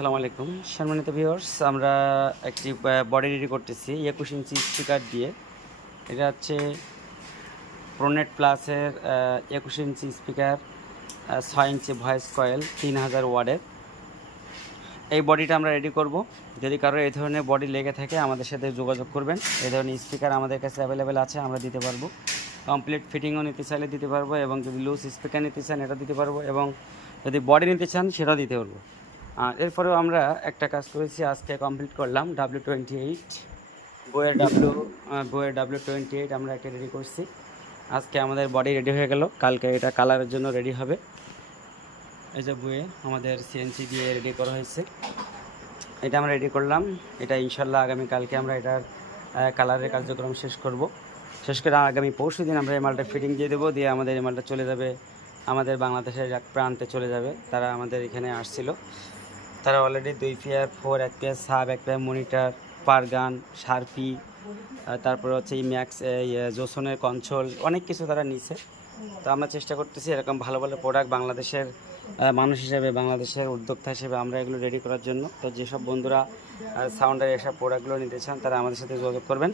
আসসালামু আলাইকুম সম্মানিত ভিউয়ার্স, আমরা একটি বডি রেডি করতেছি 21 ইঞ্চি স্পিকার দিয়ে। এটা হচ্ছে প্রোনেট প্লাসের 21 inch speaker, 6 inch voice coil, 3000 ওয়াটের। এই বডিটা আমরা রেডি করব। যদি কারো এই ধরনের বডি লেগে থাকে আমাদের সাথে যোগাযোগ করবেন। এই ধরনের স্পিকার আমাদের কাছে অ্যাভেলেবেল আছে, আমরা দিতে পারবো। কমপ্লিট ফিটিংও নিতে চাইলে দিতে পারবো, এবং যদি লুজ স্পিকার নিতে চান এটা দিতে পারবো, এবং যদি বডি নিতে চান সেটাও দিতে পারবো। আর এরপরেও আমরা একটা কাজ করেছি, আজকে কমপ্লিট করলাম W28 বইয়ের W28 আমরা একটা রেডি করছি। আজকে আমাদের বডি রেডি হয়ে গেল, কালকে এটা কালারের জন্য রেডি হবে। এই যে বইয়ে আমাদের সিএনসি দিয়ে রেডি করা হয়েছে, এটা আমরা রেডি করলাম। এটা ইনশাল্লাহ আগামীকালকে আমরা এটার কালারের কার্যক্রম শেষ করে আগামী পরশু দিন আমরা এই মালটা ফিটিং দিয়ে দেবো, দিয়ে আমাদের এই মালটা চলে যাবে আমাদের বাংলাদেশের এক প্রান্তে চলে যাবে। তারা আমাদের এখানে আসছিল, তারা already 2 pair 4, 1 pair sub, 1 pair monitor, পারগান, শার্পি, তারপরে হচ্ছে এই ম্যাক্স জোসনের কন্ট্রোল, অনেক কিছু তারা নিছে। তো আমরা চেষ্টা করতেছি এরকম ভালো ভালো প্রোডাক্ট বাংলাদেশের মানুষ হিসেবে, বাংলাদেশের উদ্যোক্তা হিসেবে আমরা এগুলো রেডি করার জন্য। তো যেসব বন্ধুরা সাউন্ডের এসব প্রোডাক্টগুলো নিতে চান তারা আমাদের সাথে যোগাযোগ করবেন।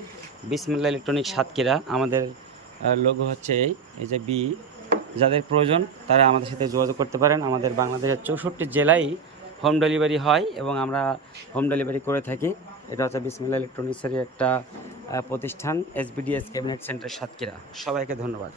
বিসমিল্লাহ ইলেকট্রনিক সাতক্ষীরা, আমাদের লোগো হচ্ছে এই যে বি। যাদের প্রয়োজন তারা আমাদের সাথে যোগাযোগ করতে পারেন। আমাদের বাংলাদেশের 64 জেলায় হোম ডেলিভারি হয় এবং আমরা হোম ডেলিভারি করে থাকি। এটা হচ্ছে বিসমিল্লাহ ইলেকট্রনিক্সেরই একটা প্রতিষ্ঠান, SBDS ক্যাবিনেট সেন্টার সাতক্ষীরা। সবাইকে ধন্যবাদ।